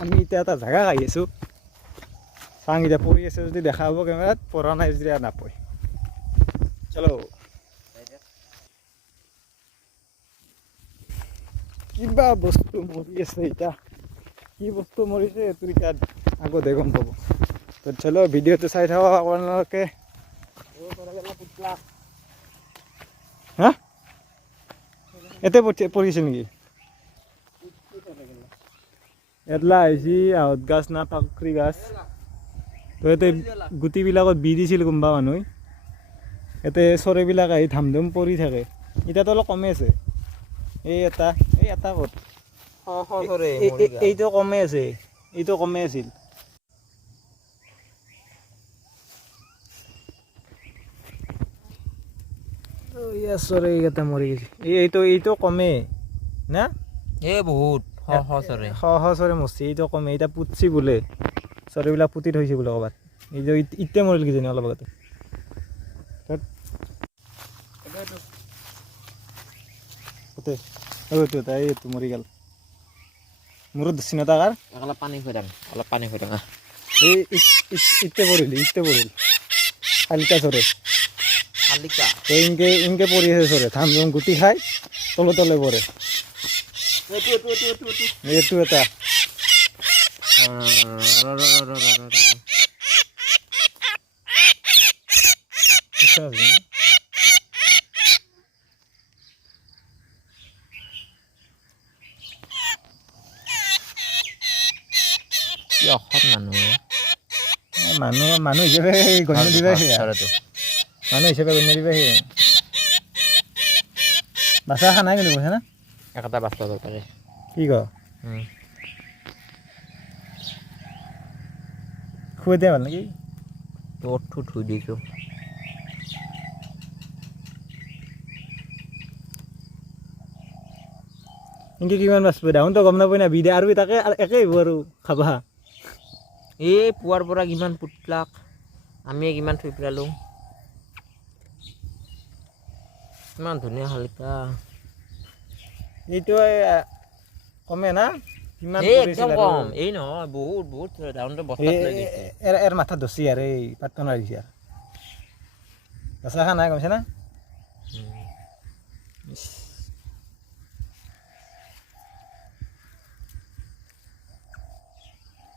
আমি এতিয়া এটা জাগা আহি আছোঁ চাং এতিয়া পৰি আছে যদি দেখা হ'ব কেমেৰাত পৰা নাই যদি আৰু নাপয় চলো কিবা বস্তু মৰি আছে এতিয়া কি বস্তু মৰিছে এইটো এতিয়া আগতে গম পাব তো চলো ভিডিঅ'টো চাই থাকক আপোনালোকে হা এতে পৰিছে নেকি এতলা আহিছি আহঁত গাছ না পাকৰি গাছ তো ইয়াতে গুটিবিলাকত বি দিছিল কোনোবা মানুহে ইয়াতে চৰাইবিলাক আহি ধাম ধুম পৰি থাকে এতিয়াতো অলপ কমে আছে এই এটা ক'ত এইটো কমে আছে এইটো কমে আছিল চৰাই এটা মৰি গৈছে এইটো কমে না বহুত চৰাই মৰছি এইটো কমে এতিয়া পুতছি বোলে চৰাইবিলাক পুতি থৈছে বোলে ক'ৰবাত এই যে ইতে মৰিল কিজানি অলপ আগতে এইটো মৰি গ'ল মূৰত ধৰছি ন তাৰ অলপ পানী খুৱাই থাকা এই ইতে পৰিল শালিকা চৰে ইনকে পৰি আছে চৰে ধান ধুম গুটি খাই তলে পৰে এইটো এটা মানুহ হিচাপে গণ্য দিবা মানুহ হিচাপে গণ্য দিবা বাচা খানাই কিন্তু কৈছে না একটা বাচ্চা দরকারে কি ক খুৱাই দিয়া ভাল নেকি তোরঠু থুই দিছো ইনকে কিমান বাচব দাউনটো গম নাপাই না বিদে আৰু তাকে একে হ'ব আৰু খাবা এই পুৱাৰ পৰা কিমান পুতলাক আমি কিমান থৈ পেলালো ইমান ধুনীয়া শালিকা এইটো কমে না কিমান একদম কম এই নহয় বহুত দাউনটো বস্তাত লৈ গৈছে এর মাথা ধরছি আর এই পাত্তা না দিছি আর বাসা খানা কমছে না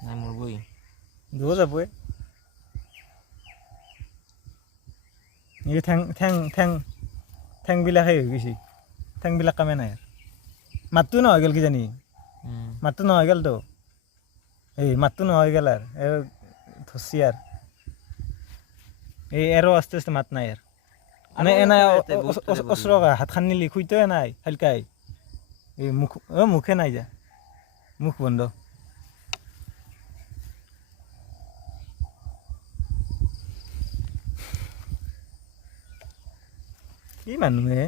নাই মরবই দুও যাবো এই ঠ্যাং বিলাক হৈ গৈছে ঠ্যাং বিলাক কামে নাই মাতটো নহয় গেল কি জানি মাতটো নহয় গেল তো এই মাতটো নহয় গেল আর ধরছি আর এই এরও আস্তে আস্তে মাত নাই আর মানে এনা অস্ত্র হাত খান নিলি খুঁজতে নাই হালকাই এই মুখে নাই যা মুখ বন্ধ কি মানুহে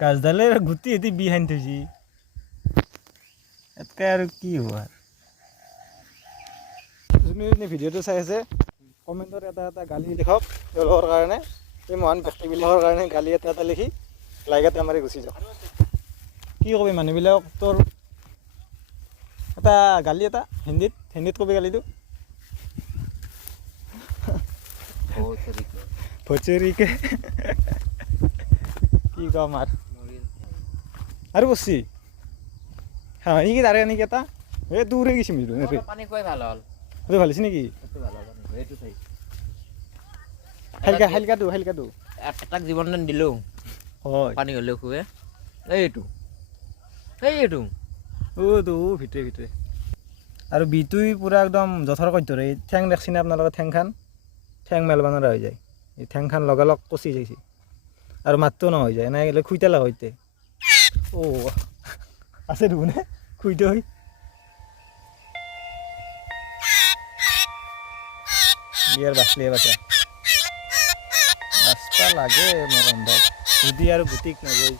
গাছডালের গুটি এটি বিহাইন থৈছি এতকে আর কি হব আর যোনে ভিডিঅ'টো চাই আছে কমেণ্টত এটা গালি লিখক তেওঁলোকৰ কাৰণে এই মহান ব্যক্তিবিলাকৰ কাৰণে গালি এটা লিখি লাইক এটা মাৰি গুচি যাওক কি কবি মানুহবিলাক তোৰ এটা গালি এটা হিন্দীত কবি গালিটো ভচৰিকে কি কম আৰু বসছি হ্যাঁ ই কি তাৰে নেকি এটা এই দূৰে গেছি মিলো পানী খুৱাই ভাল হ'ল সেইটো ভাল হৈছে নেকি হালকাটো এটাক জীৱন দান দিলো হয় পানী হ'লেও খুৱে এইটো ভিতৰে আৰু বিটুই পুৰা একদম জথৰ কৰি ধৰে ঠেং দেখছি না আপোনালোকে ঠেং মেলবা নৰা হৈ যায় এই ঠেংখান লগালগ কচি যাইছে আৰু মাতটো নহয় যায় এনে গেলে খুইতা লাগা হইতে আছে দেখোন খুইতে হৈ ইয়াৰ বাচলি বাচা লাগে মৰম যদি আৰু গুটিক নাযায়